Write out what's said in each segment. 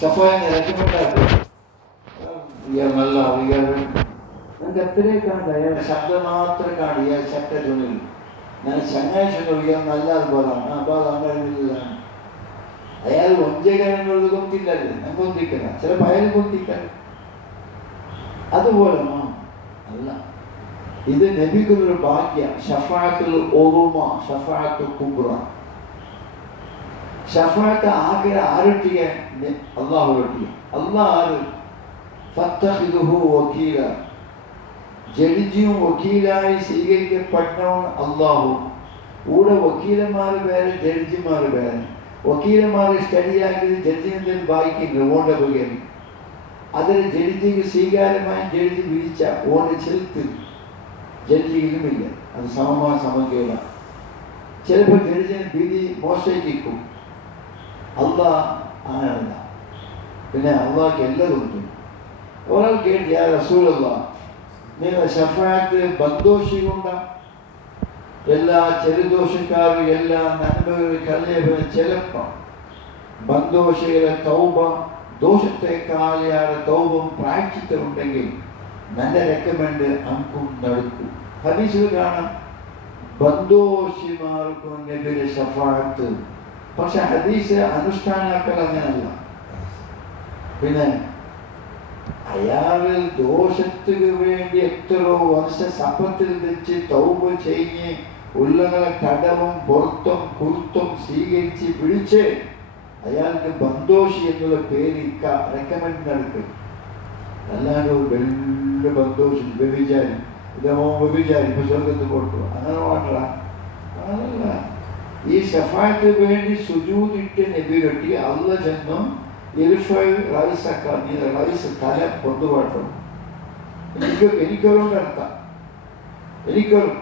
ഷഫായ് രക്ഷപ്പെട്ടാൽ ഇയാൾ നല്ല ഇയാൾ നിങ്ങൾക്ക് എത്രയെ കാണുക അയാളുടെ ശബ്ദം മാത്രം കാണുക ഇയാൾ ശബ്ദ ചുണിൽ ഞാൻ ചങ്ങായി ചുണ്ടു ഇയാൾ നല്ല പോലാണ് അങ്ങനെ അയാൾ ഒഞ്ചകളുള്ളത് കൊത്തില്ലല്ലേ ഞാൻ കൊത്തിക്കല ചിലപ്പോൾ അയാൾ കൊത്തിക്കല അതുപോലെ അല്ല ഇത് നബിക്കൊരു ഭാഗ്യ ഷഫാഅത്തുൽ ഉളുമ ഷഫാഅത്തുൽ കുബ്ര ഷഫാഅത്ത് ആകെ ആരൊട്ടിയ അല്ലാഹു ഒട്ടിയ അല്ലാഹു ഫത്തഖിദുഹു വകീല ജഡ്ജിയും വക്കീലായി സ്വീകരിക്കപ്പെട്ടവൻ അല്ലാഹു കൂടെ വക്കീലന്മാർ വേറെ ജഡ്ജിമാർ വേറെ വക്കീലന്മാർ സ്റ്റഡിയാക്കിയത് ജഡ്ജിനെ വായിക്കുന്നു ഓണ്ട ബഗേരി അതിൽ ജഡ്ജിക്ക് സ്വീകാര്യമായ ജഡ്ജി വിരിച്ച ഓന്റെ ചെലുത്ത് ജഡ്ജിയിലുമില്ല അത് സമക്കേല ചിലപ്പോൾ ജഡ്ജിനെ വിധി മോശിക്കും അള്ളാഹ് അങ്ങനല്ല പിന്നെ അള്ളാഹ്ക്ക് എല്ലാം കൊടുത്തു ഒരാൾ കേട്ട് യാ റസൂലല്ലാഹ് നിങ്ങൾ ഷഫാഅത്ത് ബദ്ദോഷികൊണ്ട എല്ലാ ചെറുദോഷക്കാരും എല്ലാ നന്മകളും കല്ലേപന ചിലപ്പം ബദ്ദോഷികളെ തൗബ ദോഷത്തെക്കാളിയാടെ തൗബം പ്രായച്ചിട്ടുണ്ടെങ്കിൽ നല്ല റെക്കമെൻഡ് അങ്കും നടക്കും ഹദീസിൽ കാണാം ബദ്ദോഷിമാർക്കും നബിയുടെ ഷഫാഅത്ത് പക്ഷെ ഹദീസ് അനുഷ്ഠാനാക്കൾ അങ്ങനല്ല പിന്നെ അയാള് ദോഷത്തിന് വേണ്ടി എത്രയോ വർഷ സപ്പത്തിൽ വെച്ച് തൗബ ചെയ്ഞ്ഞ് ഉള്ളങ്ങളെ കടവും പുറത്തും കുർത്തും സ്വീകരിച്ച് പിടിച്ച് അയാൾക്ക് ബന്തോഷി എന്നുള്ള പേര് റെക്കമെൻഡ് നടക്കും അല്ലാണ്ട് വലിയ ബന്തോഷി വ്യഭിചാരി ഇതോ വ്യഭിചാരി ഇപ്പൊ സ്വർഗത്ത് കൊടുത്തു അങ്ങനെ മാത്രം അങ്ങനല്ല ഈ ഷഫാഅത്തിന് വേണ്ടി സുജൂദിട്ട് നബി കെട്ടി അള്ള ചെന്നും തല കൊണ്ടുപോയിട്ടു എനിക്കൊരു നടത്താം എനിക്കൊരു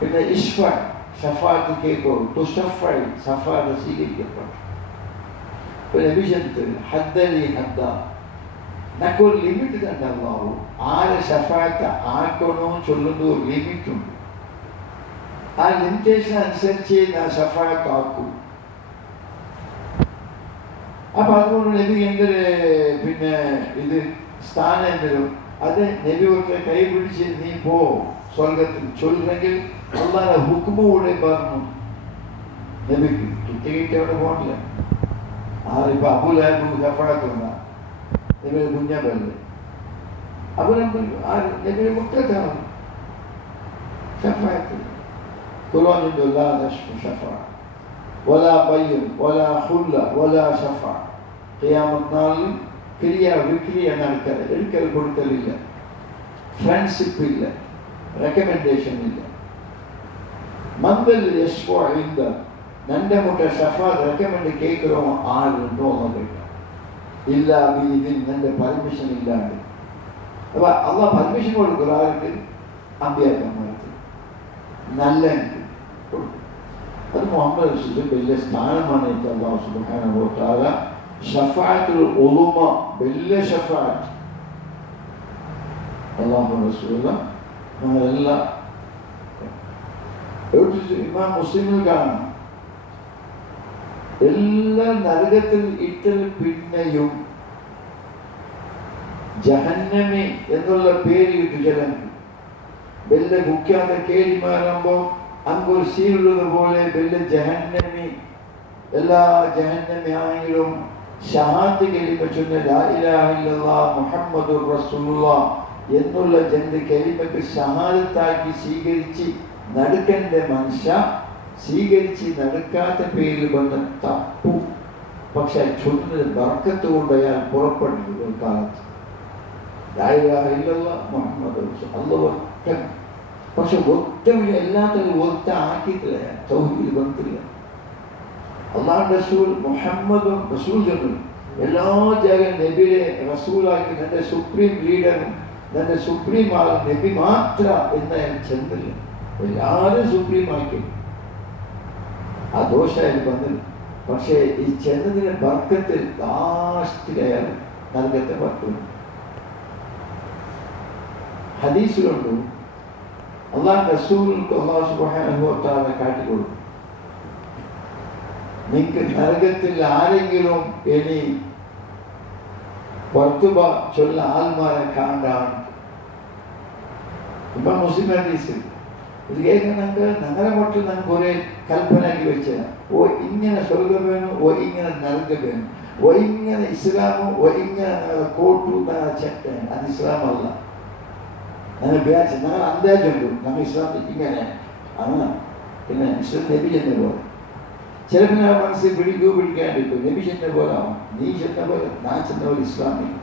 പിന്നെ ഇഷ്ഫ ഷഫാഅത്ത് കേൾക്കും തുഷഫൈ ഷഫാഅത്ത് സ്വീകരിക്കപ്പെട്ടു പിന്നെ വിഷയത്തിൽ ഹദ്ദലി ഹദ്ദ നമുക്കൊരു ലിമിറ്റ് തന്നെ അല്ലാഹു ആരെ ഷഫാഅത്ത് ആക്കണോ ചൊല്ലുന്ന ഒരു ലിമിറ്റ് ഉണ്ട് ആ ലിമിറ്റേഷൻ അനുസരിച്ച് ഞാൻ ഷഫാഅത്ത് ആക്കും അപ്പൊ അതുകൊണ്ട് നബി എന്തൊരു പിന്നെ ഇത് സ്ഥാനം എന്തെങ്കിലും അത് നബി ഒക്കെ കൈ പിടിച്ച് നീ പോ സ്വർഗത്തിൽ ചൊല്ലെങ്കിൽ അള്ളാഹ് ഹുക്മ കൂടെ പറഞ്ഞു നബിക്ക് കിട്ടിയിട്ട് അവിടെ പോകണില്ല ഇപ്പൊ അബുലാബു ഷഫാഅത്തുണ്ട നബിയുടെ കുഞ്ഞാബല്ലേ നബിയുടെ മുത്തത്താണ് ഷഫാഅത്ത് ഖുർആനിൽ ലാ നഷ്ഫു ഷഫാഅ വലാ ബയ്യൻ വലാ ഖുല്ല വലാ ഷഫാഅ ഖിയാമത്ത് നാളിൽ ക്രിയ വിക്രിയ നടക്കൽ എടുക്കൽ കൊടുക്കലില്ല ഫ്രണ്ട്ഷിപ്പ് ഇല്ല റെക്കമെൻഡേഷൻ ഇല്ല മന്ദൽ യശ്ഫഉ ഇൻദ നന്റെ മുട്ട ഷഫാഅത്ത് റെക്കമെൻഡ് കേൾக்கிறோம் ആരുണ്ടോ എന്നറിയില്ല ഇല്ല ബിഇذن നന്റെ പെർമിഷൻ ഇല്ലാണ്ട് അപ്പൊ അല്ലാഹ് പെർമിഷൻ കൊടുക്കും ആർക്ക് അമ്പിയാക്കന്മാർക്ക് നല്ല അത് മുഹമ്മദ് റസൂലിന്റെ വലിയ സ്ഥാനമാണ് അല്ലാഹു സുബ്ഹാനഹു വ തആല ഷഫാഅത്തുൽ ഉളുമ വലിയ ഷഫാഅത്ത് അല്ലാഹു റസൂല നമ്മളെല്ലാം ഇമാം മുസ്ലിമിൽ കാണാം എല്ലാ നരകത്തിൽ ഇട്ടൽ പിന്നെയും ജഹന്നമി എന്നുള്ള പേര് കിട്ടും ജനങ്ങൾക്ക് വലിയ മുഖ്യാത കേടിമാരാകുമ്പോ അങ്ങൊരു സീലുള്ളത് പോലെ വലിയ ജഹന്നമി എല്ലാ ജഹന്നമി ആണെങ്കിലും ഷഹാദത്ത് കലിമ ചൊല്ലുന്ന ലാ ഇലാഹ ഇല്ലല്ലാഹ് മുഹമ്മദുർ റസൂലുള്ളാഹ് എന്നുള്ള ജനത കലിമക്ക് ഷഹാദത്താക്കി സ്വീകരിച്ച് നടക്കേണ്ട മനുഷ്യ സ്വീകരിച്ച് നടക്കാത്ത പേരിൽ വന്ന തപ്പു പക്ഷെ ചൊല്ലുന്നത് ബർക്കത്ത് കൊണ്ട് അയാൾ പുറപ്പെട്ടു ഒരു കാലത്ത് ലാ ഇലാഹ ഇല്ലല്ലാഹ് മുഹമ്മദുർ റസൂലുള്ളാഹ് അല്ലാഹു പക്ഷെ ഒറ്റമില്ല എല്ലാത്തിനും ഒറ്റ ആക്കിയിട്ടില്ല തൗഹീദ് ബന്ധില്ല അല്ലാഹു റസൂൽ മുഹമ്മദ് റസൂൽ ചൊല്ലും എല്ലാ ജാഗം നബിയെ റസൂലാക്കി എൻ്റെ സുപ്രീം ലീഡറും എൻ്റെ സുപ്രീം ആൾ നബി മാത്ര എന്ന് ഞാൻ ചെന്നില്ല എല്ലാവരും സുപ്രീം ആക്കി ആ ദോഷമായിട്ട് വന്നില്ല പക്ഷേ ഈ ചെന്നതിന്റെ ബർക്കത്തിൽ ലാസ്റ്റിലയാൽ നരകത്തെ ബർക്കുന്നു ഹദീസിലുണ്ട് അള്ളാഹ് റസൂലുള്ളാഹി അല്ലാഹു സുബ്ഹാനഹു വ തആല കാട്ടിക്കൊടുക്കും നിങ്ങൾക്ക് നരകത്തിൽ ആരെങ്കിലും ഇനി പുറത്തു ചൊല്ല ആൾമാരെ കാണാണ്. ഇപ്പൊ മുസ്ലിം ഹദീസ് ഇത് കേൾക്കണമെങ്കിൽ ഞങ്ങളെ മട്ടിൽ നമുക്ക് ഒരേ കൽപ്പനയാക്കി വെച്ചാൽ ഓ ഇങ്ങനെ സ്വർഗം വേണം, ഓ ഇങ്ങനെ നരകം വേണം, ഓ ഇങ്ങനെ ഇസ്ലാമും, ഓ ഇങ്ങനെ ഞങ്ങളെ കോട്ടു ഞങ്ങളെ ചെറ്റാണ്. അത് ഇസ്ലാമല്ല. ഞങ്ങൾ വ്യാജ ഞങ്ങൾ അന്താജുണ്ടു ഞങ്ങൾ ഇസ്ലാം ഇങ്ങനെ അങ്ങനെ. പിന്നെ ഇസ്ലാം നബി ചെന്ന പോലെ ചിലപ്പോൾ ഞാൻ മനസ്സിൽ പിടിക്കാണ്ടിരിക്കും. നബി ചെന്ന പോലെ ആവും, നീ ചെന്ന പോലെ, ഞാൻ ചെന്ന പോലെ ഇസ്ലാമിക.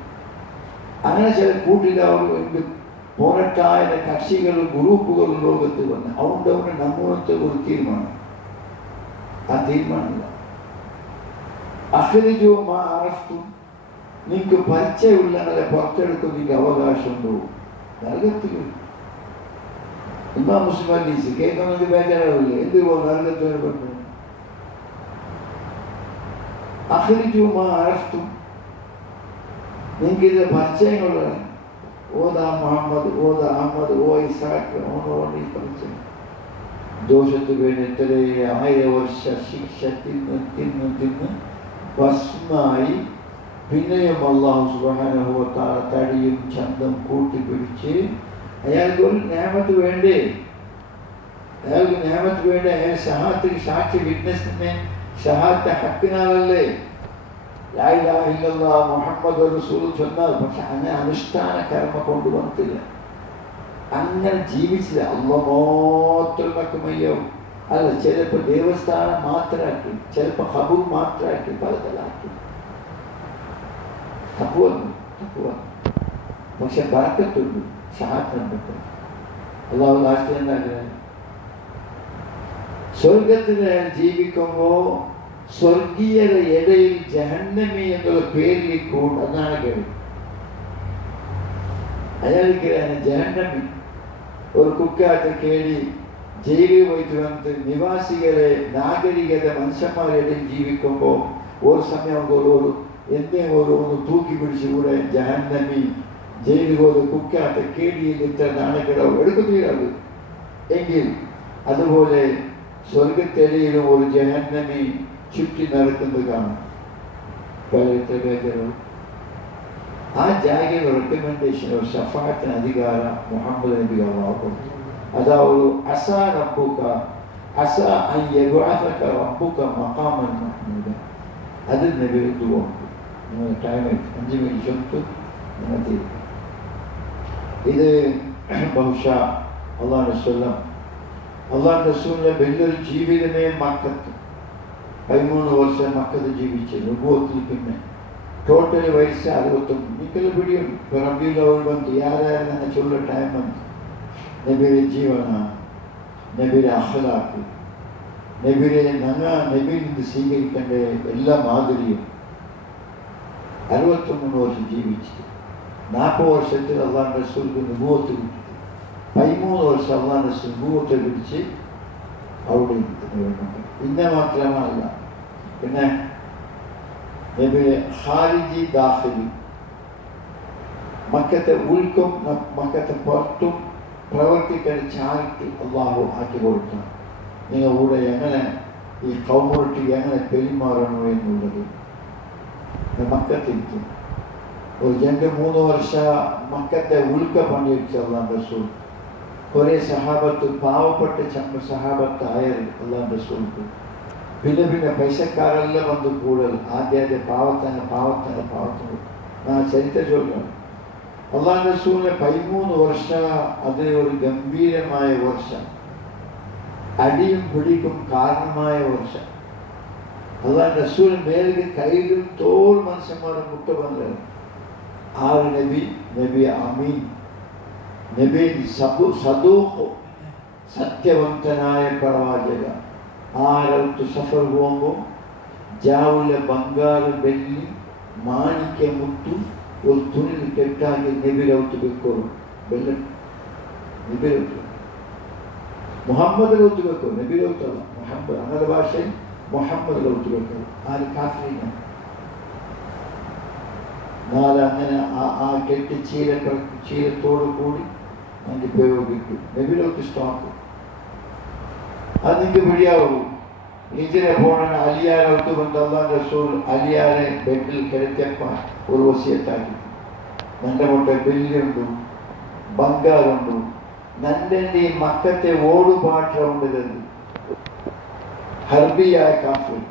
അങ്ങനെ ചില കൂട്ടിലാവുക പോരട്ടായ കക്ഷികളും ഗ്രൂപ്പുകളും ലോകത്ത് വന്ന് അതുകൊണ്ട് നമ്മൂലത്തെ ഒരു തീരുമാനം. ആ തീരുമാനമില്ല. അഖ്രിജൂ മാ അറഫ്തും, നിങ്ങൾക്ക് പരിചയമുള്ളവരെ പുറത്തെടുക്കും നിങ്ങൾക്ക് അവകാശമുണ്ടോ? നരകത്തിൽ ഇമാം മുസ്ലിം ഹദീസ് കേൾക്കുന്നത് ബേജാറാവില്ലേ? എന്ത് നരകത്തിൽ പെട്ടു? അഖ്രിജൂ മാ അറഫ്തും, നിങ്ങൾക്ക് ഇത് പരിചയമുള്ളവരാണ്. ഓതാ മുഹമ്മദ്, ഓതാ അഹമ്മദ്, ഓ ഇസാഖ്, ഓണോണി പരിചയം. ദോഷത്തിന് വേണ്ടി എത്രയേ 1000 വർഷ ശിക്ഷ തിന്ന് ഭസ്മായി പിന്നെയും അല്ലാഹു സുബ്ഹാനഹു വ തആല തടിയും ചന്തം കൂട്ടിപ്പിടിച്ച് അയാൾക്ക് ഒരു നിഅമത്ത് വേണ്ടേ? അയാൾക്ക് നിഅമത്ത് വേണ്ടേ? അയാൾ ഷഹാദത്തിന് സാക്ഷി വിറ്റ്നസിനെ ഷഹാദത്തെ ഹക്കിനാലല്ലേ ലാ ഇലാഹ ഇല്ലല്ലാഹ് മുഹമ്മദ് റസൂൽ ചൊന്നാൽ. പക്ഷെ അങ്ങനെ അനുഷ്ഠാന കർമ്മ കൊണ്ടുവന്നിട്ടില്ല, അങ്ങനെ ജീവിച്ചില്ല. അല്ലാഹ് മാത്രം മയ്യാവും. അല്ല, ചിലപ്പോൾ ദേവസ്ഥാനം മാത്രമാക്കി, ചിലപ്പോൾ ഖബൂർ മാത്രമാക്കി, പലതലാക്കി. തഖ്വ പക്ഷെ ബറക്കത്തുണ്ട്, ഷഹാദത്ത്. അല്ലാഹു ലാസ്റ്റ് എന്താ സ്വർഗത്തിൽ ജീവിക്കുമ്പോൾ സ്വർഗീയരുടെ ഇടയിൽ ജഹന്നമി എന്നുള്ള പേരിൽ കൂടെ അതാണ് കേൾക്കും. അയാൾക്ക് ജഹന്നമി ഒരു കുക്കാത്ത കേടി ജയിലിൽ പോയിട്ട് വന്നിട്ട് നിവാസികളെ നാഗരികത മനുഷ്യന്മാരുടെ ജീവിക്കുമ്പോൾ ഒരു സമയം ഒരു എന്തെങ്കിലും ഒന്ന് തൂക്കി പിടിച്ചുകൂടെ ജഹന്നമി ജയിലിൽ പോയി കുക്കാത്ത കേടിയിൽ ഇത്ര നാണക്കിടവ് എടുക്കുന്നില്ല. എങ്കിൽ അതുപോലെ സ്വർഗത്തെടിയിലും ഒരു ജഹന്നമി ചുറ്റി നടക്കുന്നത് കാണും. ആ ജാഗയിൽ റെക്കമെൻഡേഷൻ ഒരു ഷഫാഅത്തിന് അധികാരം മുഹമ്മദ് നബി അള്ളാഹു. അതാവുള്ളൂ അസാ റബ്ബുക അസാ അൻ യബ്അസക റബ്ബുക മഖാമൻ മഹ്മൂദ. അത് നബി ദുആ. നിങ്ങൾ ടൈം 5 മിനിറ്റ് ചൊല്ലും നിങ്ങൾ തീരും. ഇത് ബഹുശാ അള്ളാഹു റസൂലം അള്ളാഹു റസൂലിന്റെ വലിയൊരു ജീവിതമേ മക്കത്ത് 13 വർഷം മക്കത്ത് ജീവിച്ചു. നുബുവത്തിൽ പിന്നെ ടോട്ടൽ വയസ്സ് 61. നിക്കൽ പിടിയും റബീഉൽ അവ്വൽ ಬಂತು. ಯಾರ್ಯಾರು ನನ್ನ ಚೊಲ್ಲ ಟೈಮ್ ಬಂತು. ನಬಿಯ ಜೀವನ, ನಬಿಯ ಅಖ್ಲಾಕ್, ನಬಿಯ ನಬಿಯಿಂದ ಸ್ವೀകരിക്കേണ്ട എല്ലാ മാതിരിയും 63 വർഷം ജീവിച്ചു. 40 വർഷത്തിൽ അള്ളാഹു റസൂലിന്റെ നുബുവത്ത് കിട്ടി. 13 വർഷം അള്ളാഹു റസൂൽ നുബുവത്ത് പിടിച്ച് അവിടെ ഇന്ന മാത്രമല്ല, പിന്നെ നബി ഖാരിജി ദാഖിലി മക്കത്തെ ഉൾക്കും മക്കത്തെ പുറത്തും പ്രവർത്തിക്കാൻ ചാരിറ്റി അള്ളാഹു ആക്കി കൊടുത്തു. നിങ്ങൾ കൂടെ എങ്ങനെ ഈ കൗമുട്ടി എങ്ങനെ പെരുമാറണോ എന്നുള്ളത് മക്കത്തിരിക്കും. ഒരു 2-3 വർഷം മക്കത്തെ ഉൾക്ക പണിയെടുത്ത് അള്ളാഹു റസൂൽ കുറേ സഹാബത്ത് പാവപ്പെട്ട സഹാബത്തായത് അള്ളാഹു റസൂൽക്ക്. പിന്നെ പൈസക്കാരെല്ലാം വന്ന് കൂടുതൽ ആദ്യ പാവത്തന്നെ ഞാൻ ചരിത്ര ചൊല്ലാണ്. അള്ളാഹു റസൂലിനെ 13 വർഷം അത് ഒരു ഗംഭീരമായ വർഷം, അടിയും പിടിക്കും കാരണമായ വർഷം. അള്ളാഹു റസൂലിന് മേലിൽ കയ്യിലും തോൾ മനുഷ്യന്മാരും മുട്ട വന്നത്. ആറ് നബി അമീൻ, നബി സദൂഖ് സത്യവന്തനായ പ്രവാചക. ആരവത്ത് സഫർ പോകുമ്പോൾ ജാവുള്ള ಬಂಗಾರ ಬೆಳ್ಳಿ ಮಾಣಿಕ್ಯ ಮುತ್ತು ഒരു തുണിൽ കെട്ടാക്കി നബിരൗത്ത് വെക്കോളൂ. ಬೆಲ್ಲ നബിരൗത്ത് മുഹമ്മദ് റൗത്ത് വെക്കോ, നബിരൗത്തല്ല മുഹമ്മദ്. അങ്ങനെ ഭാഷയിൽ മുഹമ്മദ് റൗത്ത് വെക്കോ. ആര് കാഫിരീന നാളെ അങ്ങനെ ആ കെട്ടി ചീലത്തോടു കൂടി എനിക്ക് പ്രയോഗിക്കും. നബിരൗത്ത് സ്റ്റോക്ക് അത് നിങ്ങൾക്ക് പിടിയാവൂ. ഹിജ്റ പോണ അലിയാരെ ഒത്തുകൊണ്ട് അള്ളാഹ് റസൂൽ അലിയാരെ ബെഡിൽ കിടത്തിയപ്പോൾ ഒരു വസിയത്താക്കി, ನನ್ನ മുട്ട ಬೆಲ್ಲಿಯುಂಡು ಬಂಗಾರುಂಡು നന്റെ മക്കത്തെ ഓടുപാട്ട ഉണ്ടത് ഹർബിയായ കാഫിർ,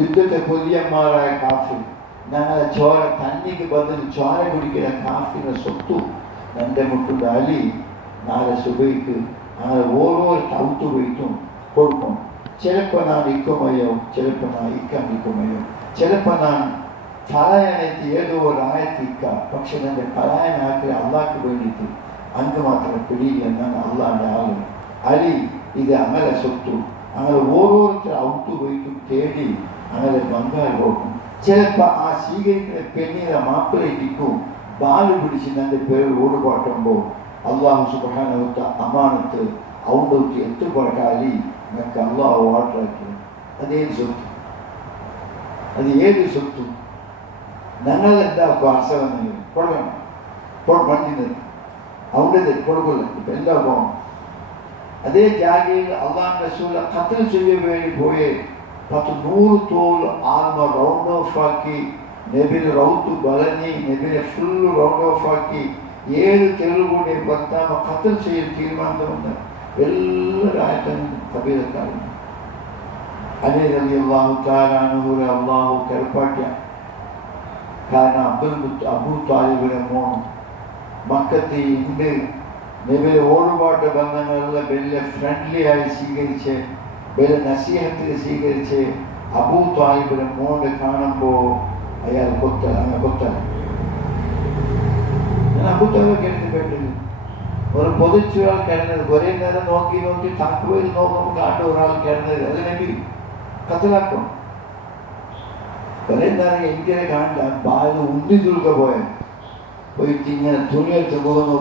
യുദ്ധത്തെ കൊല്ലിയന്മാരായ കാഫിർ, ഞങ്ങളെ ചോര തന്നിക്ക് ബദൽ ചോര കുടിക്കുന്ന കാഫിനെ സ്വത്തു നന്റെ മുട്ടുണ്ട അലി നാളെ സുബൈക്ക് അങ്ങനെ ഓരോ തൗത്തു പോയിട്ടും കൊടുക്കും. ചിലപ്പോൾ ഞാൻ ഇക്കുമയോ, ചിലപ്പോൾ ഞാൻ ഇക്കുമയോ, ചിലപ്പോൾ ഞാൻ പലായനത്തിൽ ഏതോ ഒരു ആയത്തിക്ക, പക്ഷെ എൻ്റെ പലായനാക്കിയ അള്ളാഹ്ക്ക് വേണ്ടിയിട്ട് അങ്ങ് മാത്രം പിടിയില്ലെന്നാണ് അള്ളാഹിൻ്റെ ആള്. അലി ഇത് അങ്ങനെ സ്വത്തു അങ്ങനെ ഓരോരുത്തർ ഔട്ട് പോയിട്ടും തേടി അങ്ങനെ ബംഗാൾ പോകും. ചിലപ്പോൾ ആ സ്വീകരിക്കുന്ന പെണ്ണിനെ മാപ്പിളേക്കും ബാല് പിടിച്ച് എൻ്റെ പേര് ഓടുപാട്ടുമ്പോൾ അള്ളാഹു സുബ്ഹാനഹു വ തആല അമാനത്ത് ഔണ്ടോക്ക് എത്തുപാട്ടാലി നിങ്ങൾക്ക് അള്ളാഹു വാട്ടറാക്കി. അതേത് സ്വത്ത്? അത് ഏത് സ്വത്ത്? ഞങ്ങളെന്താ വാസവന്നില്ല കൊടുക്കണം, മണ്ണിന് അവിടെ കൊടുക്കില്ല. ഇപ്പം എന്താ പോകണം? അതേ ജാഗയിൽ അള്ളാഹ് റസൂല ഖത്ൽ ചെയ്യാൻ വേണ്ടി പോയി 100 തോൾ ആർമ റൗണ്ട് ഓഫ് ആക്കി നബിനെ റൗത്ത് ബലഞ്ഞി നബിനെ ഫുൾ റൗണ്ട് ഓഫ് ആക്കി 7 തെരുവുകൂടി ഭർത്താവ് ഖത്ൽ ചെയ്യാൻ തീരുമാനമുണ്ട്. എല്ലാവരും കബീലക്കാരും അലി റളിയല്ലാഹു തആല അൻഹു അള്ളാഹു കരുപ്പാട്ടിയ. കാരണം അബൂ താലിബിനെ മോൻ മക്കത്ത് ഉണ്ട് നബിയെ ഓടുപാട്ട് ബന്ധങ്ങളെല്ലാം വലിയ ഫ്രണ്ട്ലി ആയി സ്വീകരിച്ച് വലിയ നസീഹത്തിൽ സ്വീകരിച്ച് അബൂ താലിബിനെ മോനെ കാണുമ്പോൾ അയാൾ കൊത്താണ്. ഞാൻ അബൂ താലിബ് കിടന്ന് കേട്ടില്ല. ഒരു പൊതിച്ചു ഒരാൾ കിടന്നത് ഒരേ നേരം നോക്കി നോക്കി തക്കുവയിൽ നോക്കുമ്പോൾ കാണ്ട് ഒരാൾ കിടന്നത് അത് നബി കത്തലാക്കും. ഒരേ നേരം എനിക്കത് കാണില്ല. ബാല് ഉന്തി തുൽക്ക പോയിട്ട് ഇങ്ങനെ തുണിയെടുത്ത് പോകുന്നു.